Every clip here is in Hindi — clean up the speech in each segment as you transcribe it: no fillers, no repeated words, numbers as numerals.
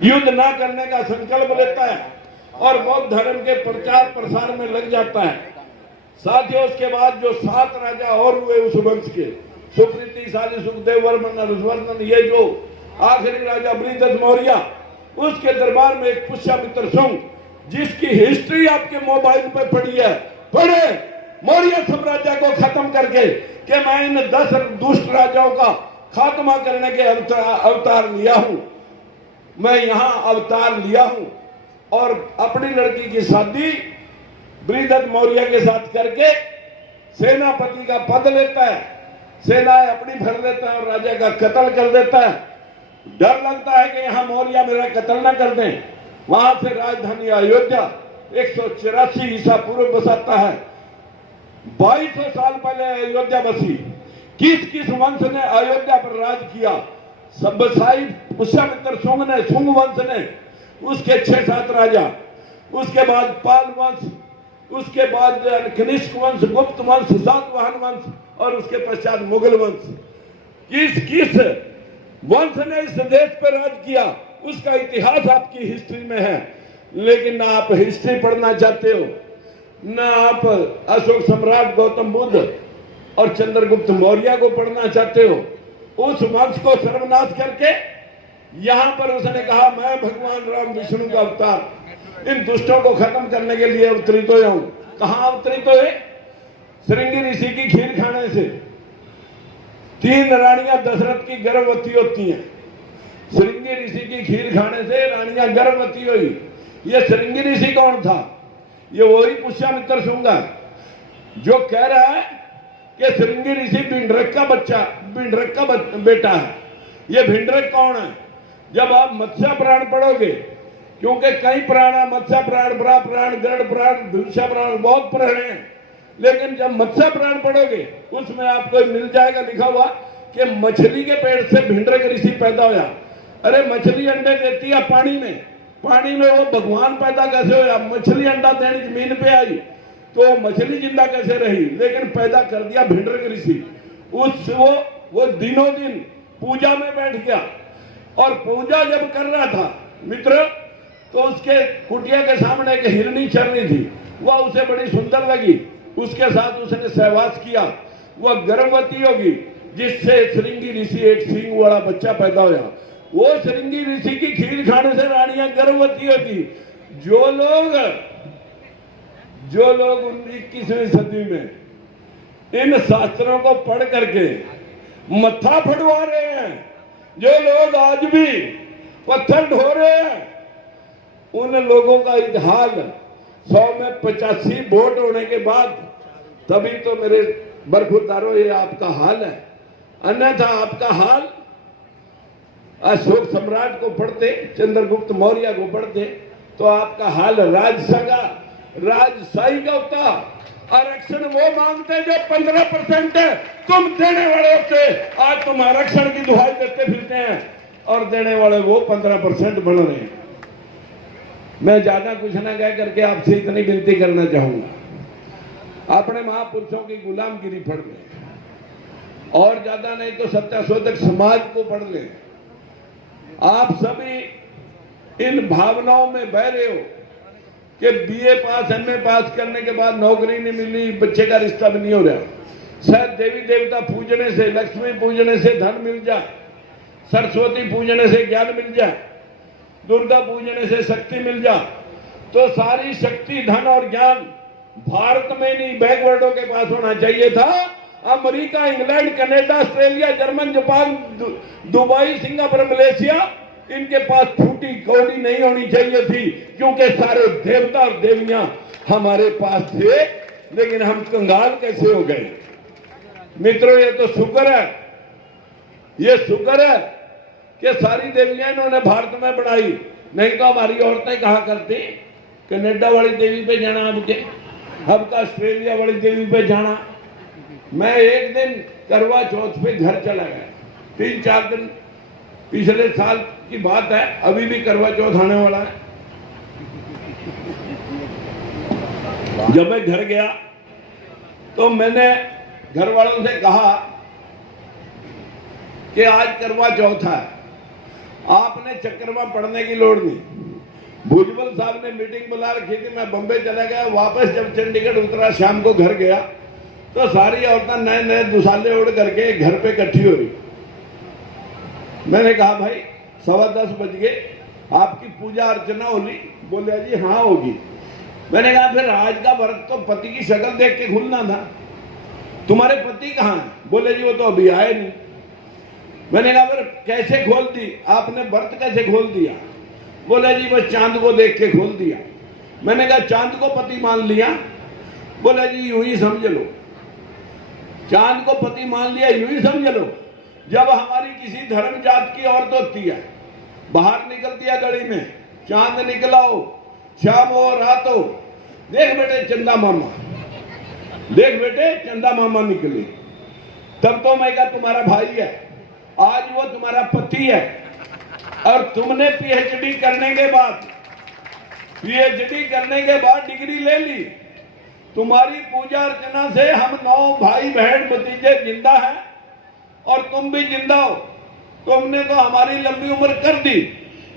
युद्ध ना करने का संकल्प लेता है और बौद्ध धर्म के प्रचार प्रसार में लग जाता है। साथियों, उसके बाद जो 7 राजा और हुए उस वंश के, सुप्रीति, शाली, सुखदेव, वर्मन, हर्षवर्धन, ये जो आखिरी राजा बृहदत्त मौर्य, उसके दरबार में एक पुष्यमित्र शुंग, जिसकी हिस्ट्री आपके मोबाइल पे पड़ी है, पढ़े, मौर्य साम्राज्य को खत्म करके कि मैं इन 10 दुष्ट राजाओं का खात्मा करने के अवतार लिया हूं, मैं यहां अवतार लिया हूं और अपनी लड़की की शादी बृहदत्त मौर्य के साथ करके सेनापति का पद लेता है, सेनाएं अपनी भर लेता है और राजा का कत्ल कर देता है। डर लगता है कि यहां मौर्य मेरा कत्ल न कर दें। वहां से राजधानी अयोध्या 184 ईसा पूर्व बसाता है। 2200 साल पहले अयोध्या बसी। किस किस वंश ने अयोध्या पर राज किया? सब बसाई पुष्यमित्र शुंग ने, शुंग वंश ने, उसके 6-7 राजा, उसके बाद पाल वंश, उसके बाद कनिष्क वंश, गुप्त वंश, सातवाहन वंश और उसके पश्चात मुगल वंश। किस किस वंश ने इस देश पर राज किया उसका इतिहास आपकी हिस्ट्री में है, लेकिन ना आप हिस्ट्री पढ़ना चाहते हो, ना आप अशोक सम्राट गौतम बुद्ध और चंद्रगुप्त मौर्य को पढ़ना चाहते हो। उस वंश को सर्वनाश करके यहां पर उसने कहा मैं भगवान राम विष्णु का अवतार, इन दुष्टों को खत्म करने के लिए अवतरित हुआ हूं। कहां अवतरित हुए? श्रृंगी ऋषि की खीर खाने से 3 रानियां दशरथ की गर्भवती होती हैं। श्रृंगी ऋषि की खीर खाने से रानियां गर्भवती हुई। ये श्रृंगी ऋषि कौन था? ये वही पुष्यमित्र शुंग है जो कह रहा है कि श्रृंगी ऋषि भिंडरक का बच्चा, भिंडरक का बेटा है। ये भिंडरक कौन है? जब आप मत्स्य पुराण पढ़ोगे, क्योंकि कई पुराण है, मत्स्य पुराण, बरा पुराण, गरुड़ पुराण, भविष्य पुराण, बहुत पुराण हैं, लेकिन जब मत्स्य पुराण पढ़ोगे उसमें आपको मिल जाएगा लिखा हुआ कि मछली के पेट से भिंडरक ऋषि पैदा होया। अरे मछली अंडे देती है पानी में, पानी में वो भगवान पैदा कैसे होया? मछली अंडा देने जमीन पे आई तो मछली जिंदा कैसे रही? लेकिन पैदा कर दिया भिंडरक ऋषि। वो दिनों दिन पूजा में बैठ गया और पूजा जब कर रहा था मित्र, तो उसके कुटिया के सामने एक हिरनी चर रही थी। वह उसे बड़ी सुंदर लगी, उसके साथ उसने सहवास किया। वह गर्भवती होगी, जिससे श्रृंगी ऋषि एक सींग वाला बच्चा पैदा होया। वो श्रृंगी ऋषि की खीर खाने से रानियां गर्भवती होगी। जो लोग 21वीं सदी में इन शास्त्रों को पढ़ करके मत्था फड़वा रहे हैं, जो लोग आज भी पत्थर ढो रहे हैं, उन लोगों का हाल 100 में 85 वोट होने के बाद तभी तो मेरे बरखुरदारों ये आपका हाल है। अन्यथा आपका हाल अशोक सम्राट को पढ़ते, चंद्रगुप्त मौर्य को पढ़ते तो आपका हाल राजशाही का होता। आरक्षण वो मांगते जो 15% है, तुम देने वाले होते। आज तुम आरक्षण की दुहाई देते फिरते हैं और देने वाले वो 15% बन रहे हैं। मैं ज्यादा कुछ ना कह करके आपसे इतनी विनती करना चाहूंगा, अपने महापुरुषों की गुलामगिरी पढ़ लें और ज्यादा नहीं तो सत्याशोधक समाज को पढ़ लें। आप सभी इन भावनाओं में बह रहे हो कि बीए पास, एमए पास करने के बाद नौकरी नहीं मिली, बच्चे का रिश्ता भी नहीं हो रहा। शायद देवी देवता पूजने से, लक्ष्मी पूजने से धन मिल जाए, सरस्वती पूजने से ज्ञान मिल जाए, दुर्गा पूजने से शक्ति मिल जाए, तो सारी शक्ति, धन और ज्ञान भारत में नहीं बैकवर्डों के पास होना चाहिए था। America, England, Canada, Australia, German, Japan, Dubai, Singapore, Malaysia, इनके पास फूटी कौड़ी नहीं होनी चाहिए थी, क्योंकि सारे देवता और देवियां हमारे पास थे। लेकिन हम कंगाल कैसे हो गए? मित्रों, ये तो शुक्र है, ये शुक्र है कि सारी देवियां इन्होंने भारत में बढ़ाई, नहीं तो हमारी औरतें कहा करती कनाडा वाली देवी पे जाना, अब का ऑस्ट्रेलिया वाली देवी पे जाना। मैं एक दिन करवा चौथ पे घर चला गया, 3-4 दिन पिछले साल की बात है, अभी भी करवा चौथ आने वाला है। जब मैं घर गया तो मैंने घर वालों से कहा कि आज करवा चौथ है आपने चक्कर में पड़ने की लोड़ नहीं। भुजबल साहब ने मीटिंग बुला रखी थी, मैं बंबई चला गया, वापस जब चंडीगढ़ उतरा शाम को घर गया तो सारी औरतें नए नए दुसाले उड़ करके घर पे इकट्ठी हो रही। मैंने कहा भाई 10:15 बज गए, आपकी पूजा अर्चना होगी? बोले जी हाँ होगी। मैंने कहा फिर आज का व्रत तो पति की शक्ल देख के खुलना था, तुम्हारे पति कहाँ है? बोले जी वो तो अभी आए नहीं। मैंने कहा फिर कैसे खोल दी आपने, व्रत कैसे खोल दिया? बोले जी बस चांद को देख के खोल दिया। मैंने कहा चांद को पति मान लिया? बोले जी यूं ही समझ लो, चांद को पति मान लिया यूं ही समझ लो। जब हमारी किसी धर्म जात की औरत होती है, बाहर निकलती है गली में, चांद निकला हो, शाम हो रात हो, देख बेटे चंदा मामा, देख बेटे चंदा मामा निकले, तब तो मैं कहा तुम्हारा भाई है, आज वो तुम्हारा पति है। और तुमने पीएचडी करने के बाद डिग्री ले ली, तुम्हारी पूजा अर्चना से हम 9 भाई बहन भतीजे जिंदा हैं और तुम भी जिंदा हो। तुमने तो हमारी लंबी उम्र कर दी।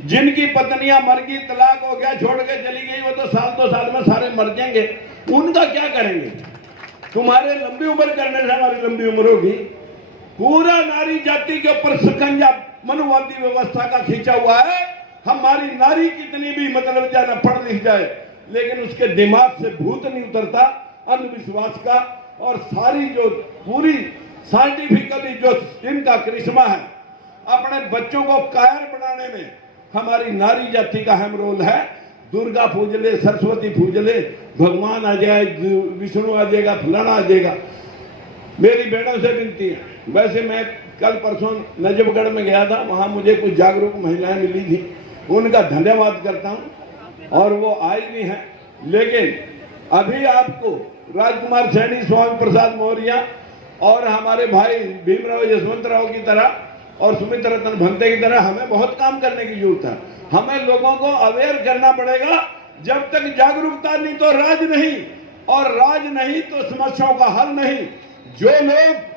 जिनकी पत्नियां मर गई, तलाक हो गया, छोड़ के चली गई, वो तो साल 2 साल में सारे मर जाएंगे, उनका क्या करेंगे? तुम्हारे लंबी उम्र करने से हमारी लंबी उम्र होगी। पूरा नारी जाति के ऊपर शिकंजा मनुवादी व्यवस्था का खींचा हुआ है। हमारी नारी कितनी भी मतलब ज्यादा पढ़ लिख जाए, लेकिन उसके दिमाग से भूत नहीं उतरता अंधविश्वास का। और सारी जो पूरी साइंटिफिकली जो इनका करिश्मा है, अपने बच्चों को कायर बनाने में हमारी नारी जाति का अहम रोल है। दुर्गा पूज ले, सरस्वती पूज ले, भगवान आ जाए, विष्णु आ जाएगा, फलाना आ जाएगा। मेरी बहनों से विनती है, वैसे मैं कल परसों नजफगढ़ में गया था, वहां मुझे कुछ जागरूक महिलाएं मिली थी, उनका धन्यवाद करता हूं और वो आई भी हैं। लेकिन अभी आपको राजकुमार सैनी, स्वामी प्रसाद मौर्य और हमारे भाई भीमराव यशवंतराव की तरह और सुमित रतन भंते की तरह हमें बहुत काम करने की जरूरत है। हमें लोगों को अवेयर करना पड़ेगा। जब तक जागरूकता नहीं तो राज नहीं, और राज नहीं तो समस्याओं का हल नहीं। जो लोग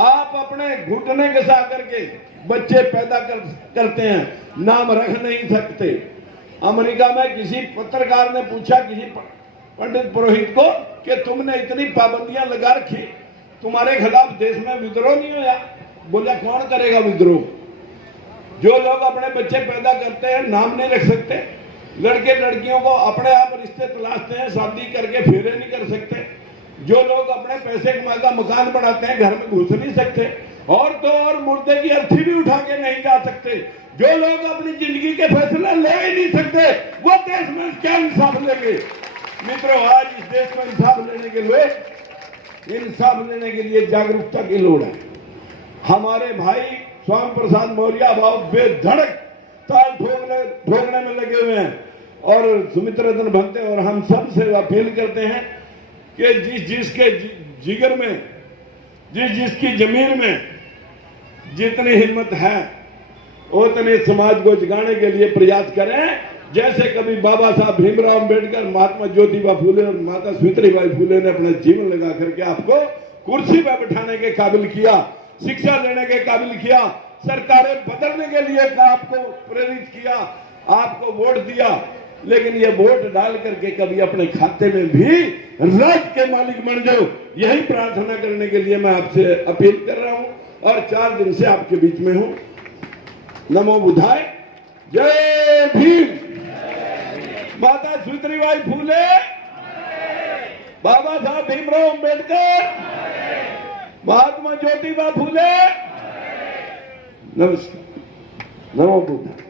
आप अपने घुटने के साथ करके बच्चे पैदा करते हैं, नाम रख नहीं सकते। अमेरिका में किसी पत्रकार ने पूछा किसी पंडित पुरोहित को कि तुमने इतनी पाबंदियां लगा रखी, तुम्हारे खिलाफ देश में विद्रोह नहीं होया? बोला कौन करेगा विद्रोह? जो लोग अपने बच्चे पैदा करते हैं, नाम नहीं रख सकते, लड़के लड़कियों को अपने आप रिश्ते तलाशते हैं, शादी करके फेरे नहीं कर सकते, जो लोग अपने पैसे कमा का मकान बनाते हैं, घर में घुस नहीं सकते, और तो और मुर्दे की अर्थी भी उठा के नहीं जा सकते, जो लोग अपनी जिंदगी के फैसले ले ही नहीं सकते, वो देश में क्या इंसाफ लेंगे? मित्रों, आज इस देश में इंसाफ लेने के लिए, इंसाफ लेने के लिए जागरूकता की लोड़ है। हमारे भाई स्वामी प्रसाद मौर्य बहुत बेधड़क ताल ठोकने में लगे हुए हैं, और सुमित रतन भंते और हम सब से अपील करते हैं कि जिसके जिगर में, जिसकी जमीन में जितनी हिम्मत है, उतने समाज को जगाने के लिए प्रयास करें। जैसे कभी बाबा साहब भीमराव अंबेडकर, महात्मा ज्योतिबा फूले और माता सावित्रीबाई फूले ने अपना जीवन लगा करके आपको कुर्सी पर बैठाने के काबिल किया, शिक्षा देने के काबिल किया, सरकारें बदलने के लिए आपको प्रेरित किया, आपको वोट दिया। लेकिन ये वोट डाल करके कभी अपने खाते में भी राज के मालिक बन जाओ, यही प्रार्थना करने के लिए मैं आपसे अपील कर रहा हूं और 4 दिन से आपके बीच में हूं। नमो बुद्धाय, जय भीम। माता सावित्रीबाई फूले, बाबा साहब भीमराव अंबेडकर, महात्मा ज्योतिबा फूले। नमस्कार। नमो बुद्धाय।